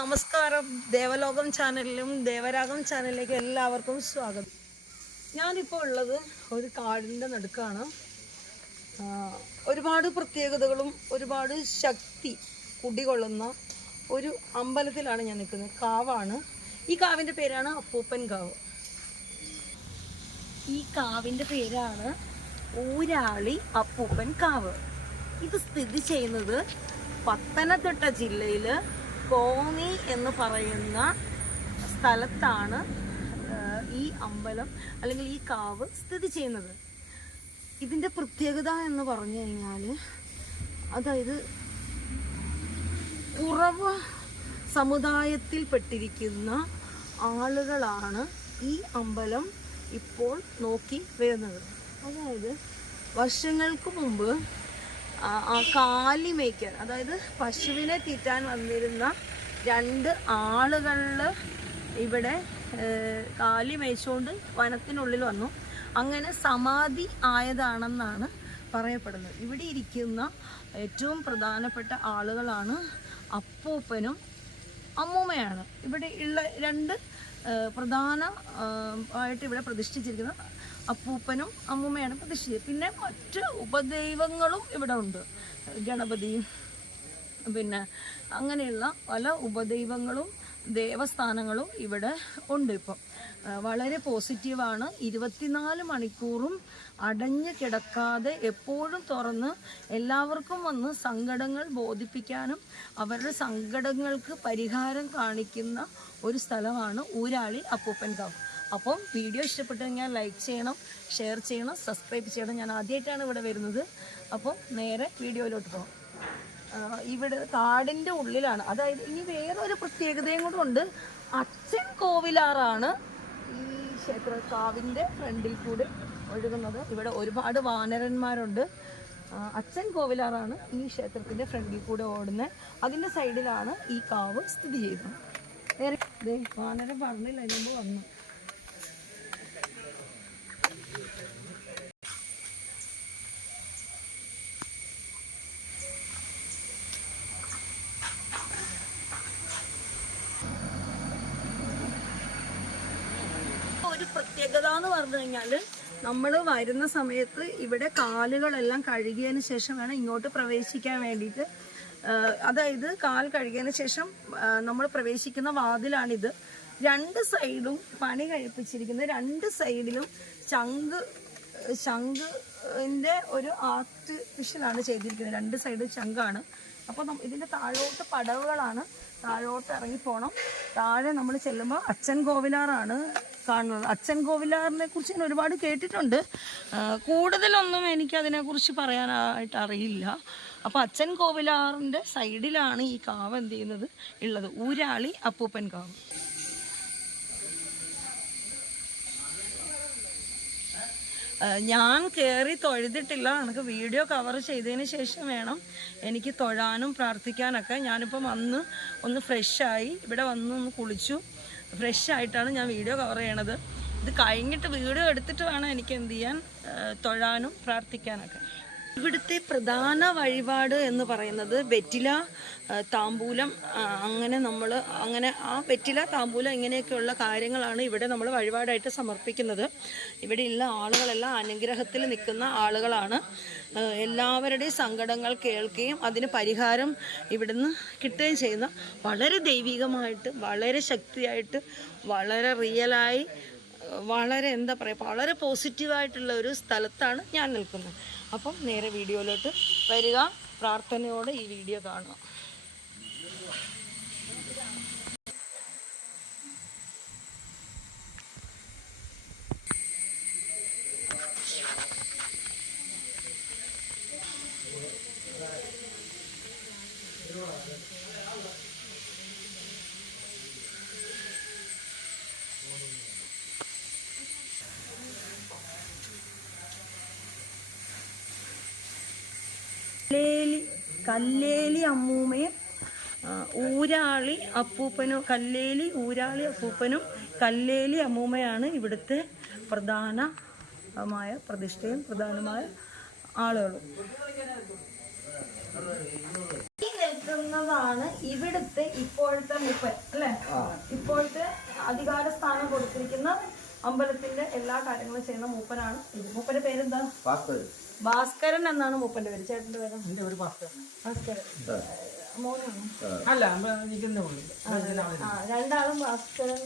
നമസ്കാരം. ദേവലോകം ചാനലിലും ദേവരാഗം ചാനലിലേക്ക് എല്ലാവർക്കും സ്വാഗതം. ഞാനിപ്പോൾ ഉള്ളത് ഒരു കാടിൻ്റെ നടുക്കാണ്. ഒരുപാട് പ്രത്യേകതകളും ഒരുപാട് ശക്തി കുടികൊള്ളുന്ന ഒരു അമ്പലത്തിലാണ് ഞാൻ നിൽക്കുന്നത്. കാവാണ്. ഈ കാവിൻ്റെ പേരാണ് അപ്പൂപ്പൻ കാവ്. ഈ കാവിൻ്റെ പേരാണ് ഊരാളി അപ്പൂപ്പൻ കാവ്. ഇത് സ്ഥിതി ചെയ്യുന്നത് പത്തനംതിട്ട ജില്ലയിൽ കോന്നി എന്ന് പറയുന്ന സ്ഥലത്താണ് ഈ അമ്പലം അല്ലെങ്കിൽ ഈ കാവ് സ്ഥിതി ചെയ്യുന്നത്. ഇതിൻ്റെ പ്രത്യേകത എന്ന് പറഞ്ഞു കഴിഞ്ഞാൽ, അതായത് കുറവ് സമുദായത്തിൽപ്പെട്ടിരിക്കുന്ന ആളുകളാണ് ഈ അമ്പലം ഇപ്പോൾ നോക്കി വരുന്നത്. അതായത് വർഷങ്ങൾക്ക് മുമ്പ് കാലി മേയ്ക്കാൻ, അതായത് പശുവിനെ തീറ്റാൻ വന്നിരുന്ന രണ്ട് ആളുകളിൽ ഇവിടെ കാലി മേയ്ച്ചുകൊണ്ട് വനത്തിനുള്ളിൽ വന്നു. അങ്ങനെ സമാധി ആയതാണെന്നാണ് പറയപ്പെടുന്നത്. ഇവിടെ ഇരിക്കുന്ന ഏറ്റവും പ്രധാനപ്പെട്ട ആളുകളാണ് അപ്പൂപ്പനും അമ്മൂമ്മയാണ്. ഇവിടെ ഉള്ള രണ്ട് പ്രധാനമായിട്ട് ഇവിടെ പ്രതിഷ്ഠിച്ചിരിക്കുന്ന അപ്പൂപ്പനും അമ്മൂമ്മയാണ് പ്രതിഷ്ഠിച്ചത്. പിന്നെ മറ്റ് ഉപദൈവങ്ങളും ഇവിടെ ഉണ്ട്. ഗണപതിയും പിന്നെ അങ്ങനെയുള്ള പല ഉപദൈവങ്ങളും ദേവസ്ഥാനങ്ങളും ഇവിടെ ഉണ്ട്. ഇപ്പം വളരെ പോസിറ്റീവാണ്. 24 മണിക്കൂറും അടഞ്ഞു കിടക്കാതെ എപ്പോഴും തുറന്ന് എല്ലാവർക്കും വന്ന് സങ്കടങ്ങൾ ബോധിപ്പിക്കാനും അവരുടെ സങ്കടങ്ങൾക്ക് പരിഹാരം കാണിക്കുന്ന ഒരു സ്ഥലമാണ് ഊരാളി അപ്പൂപ്പൻ കാവ്. അപ്പം വീഡിയോ ഇഷ്ടപ്പെട്ടു കഴിഞ്ഞാൽ ലൈക്ക് ചെയ്യണം, ഷെയർ ചെയ്യണം, സബ്സ്ക്രൈബ് ചെയ്യണം. ഞാൻ ആദ്യമായിട്ടാണ് ഇവിടെ വരുന്നത്. അപ്പോൾ നേരെ വീഡിയോയിലോട്ട് പോകാം. ഇവിടെ കാടിൻ്റെ ഉള്ളിലാണ്. അതായത് ഇനി വേറൊരു പ്രത്യേകതയും കൂടെ ഉണ്ട്. അച്ഛൻ കോവിലാറാണ് ഈ ക്ഷേത്ര കാവിൻ്റെ ഫ്രണ്ടിൽ കൂടെ ഒഴുകുന്നത്. ഇവിടെ ഒരുപാട് വാനരന്മാരുണ്ട്. അച്ഛൻ കോവിലാറാണ് ഈ ക്ഷേത്രത്തിൻ്റെ ഫ്രണ്ടിൽ കൂടെ ഓടുന്നത്. അതിൻ്റെ സൈഡിലാണ് ഈ കാവ് സ്ഥിതി ചെയ്യുന്നത്. വേറെ വാനരൻ പറഞ്ഞില്ല, അതിന് മുമ്പ് വന്നു. ഒരു പ്രത്യേകത എന്ന് പറഞ്ഞു കഴിഞ്ഞാൽ, നമ്മൾ വരുന്ന സമയത്ത് ഇവിടെ കാലുകളെല്ലാം കഴുകിയതിന് ശേഷം വേണം ഇങ്ങോട്ട് പ്രവേശിക്കാൻ വേണ്ടിയിട്ട്. അതായത് കാൽ കഴുകിയതിന് ശേഷം നമ്മൾ പ്രവേശിക്കുന്ന വാതിലാണിത്. രണ്ട് സൈഡും പണി കഴിപ്പിച്ചിരിക്കുന്നത്. രണ്ട് സൈഡിലും ശംഖിൻ്റെ ഒരു ആർട്ടിഫിഷ്യലാണ് ചെയ്തിരിക്കുന്നത്. രണ്ട് സൈഡും ശംഖാണ്. അപ്പോൾ ഇതിൻ്റെ താഴോട്ട് പടവുകളാണ്. താഴോട്ട് ഇറങ്ങിപ്പോണം. താഴെ നമ്മൾ ചെല്ലുമ്പോൾ അച്ഛൻ കോവിലാറാണ് കാണുന്നത്. അച്ഛൻ കോവിലാറിനെ കുറിച്ച് ഞാൻ ഒരുപാട് കേട്ടിട്ടുണ്ട്. കൂടുതലൊന്നും എനിക്കതിനെക്കുറിച്ച് പറയാനായിട്ട് അറിയില്ല. അപ്പോൾ അച്ഛൻ കോവിലാറിൻ്റെ സൈഡിലാണ് ഈ കാവ് എന്ത് ചെയ്യുന്നത് ഉള്ളത്. ഊരാളി അപ്പൂപ്പൻ കാവ്. ഞാൻ കയറി തൊഴുതിട്ടില്ല. എനിക്ക് വീഡിയോ കവർ ചെയ്തതിന് ശേഷം വേണം എനിക്ക് തൊഴാനും പ്രാർത്ഥിക്കാനൊക്കെ. ഞാനിപ്പം വന്ന് ഒന്ന് ഫ്രഷായി ഇവിടെ വന്ന് ഒന്ന് കുളിച്ചു. ഫ്രഷായിട്ടാണ് ഞാൻ വീഡിയോ കവർ ചെയ്യണത്. ഇത് കഴിഞ്ഞിട്ട് വീഡിയോ എടുത്തിട്ട് വേണം എനിക്ക് എന്ത് ചെയ്യാൻ, തൊഴാനും പ്രാർത്ഥിക്കാനൊക്കെ. ഇവിടുത്തെ പ്രധാന വഴിപാട് എന്ന് പറയുന്നത് വെറ്റില, താമ്പൂലം, അങ്ങനെ ആ വെറ്റില, താമ്പൂലം ഇങ്ങനെയൊക്കെയുള്ള കാര്യങ്ങളാണ് ഇവിടെ നമ്മൾ വഴിപാടായിട്ട് സമർപ്പിക്കുന്നത്. ഇവിടെയുള്ള ആളുകളെല്ലാം അനുഗ്രഹത്തിൽ നിൽക്കുന്ന ആളുകളാണ്. എല്ലാവരുടെയും സങ്കടങ്ങൾ കേൾക്കുകയും അതിന് പരിഹാരം ഇവിടുന്ന് കിട്ടുകയും ചെയ്യുന്ന വളരെ ദൈവികമായിട്ട്, വളരെ ശക്തിയായിട്ട്, വളരെ റിയലായി, വളരെ എന്താ പറയുക, വളരെ പോസിറ്റീവായിട്ടുള്ള ഒരു സ്ഥലത്താണ് ഞാൻ നിൽക്കുന്നത്. അപ്പം നേരെ വീഡിയോയിലോട്ട് വരിക. പ്രാർത്ഥനയോടെ ഈ വീഡിയോ കാണുക. കല്ലേലി അമ്മൂമ്മയും ഊരാളി അപ്പൂപ്പനും, ഊരാളി അപ്പൂപ്പനും കല്ലേലി അമ്മൂമ്മയാണ് ഇവിടുത്തെ പ്രധാനമായ പ്രതിഷ്ഠയും പ്രധാനമായ ആളുകളും. ഈ നിൽക്കുന്നതാണ് ഇവിടുത്തെ ഇപ്പോഴത്തെ മൂപ്പൻ അല്ലെ. ഇപ്പോഴത്തെ അധികാര സ്ഥാനം കൊടുത്തിരിക്കുന്ന അമ്പലത്തിന്റെ എല്ലാ കാര്യങ്ങളും ചെയ്യുന്ന മൂപ്പനാണ് ഇത്. മൂപ്പന്റെ പേരെന്താ? ഭാസ്കരൻ എന്നാണ് മൂപ്പന്റെ പേര്. ചേട്ടന്റെ പേര്? ഭാസ്കരൻ. മോനാണ്? രണ്ടാളും ഭാസ്കരൻ.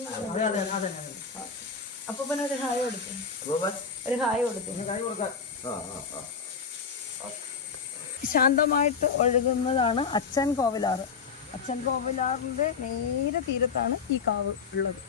അപ്പൂപ്പന് ഒരു ഹായ് കൊടുത്തു. ഒരു ഹായ് കൊടുത്തു. ശാന്തമായിട്ട് ഒഴുകുന്നതാണ് അച്ഛൻ കോവിലാറ്. അച്ഛൻ കോവിലാറിന്റെ നേരെ തീരത്താണ് ഈ കാവ് ഉള്ളത്.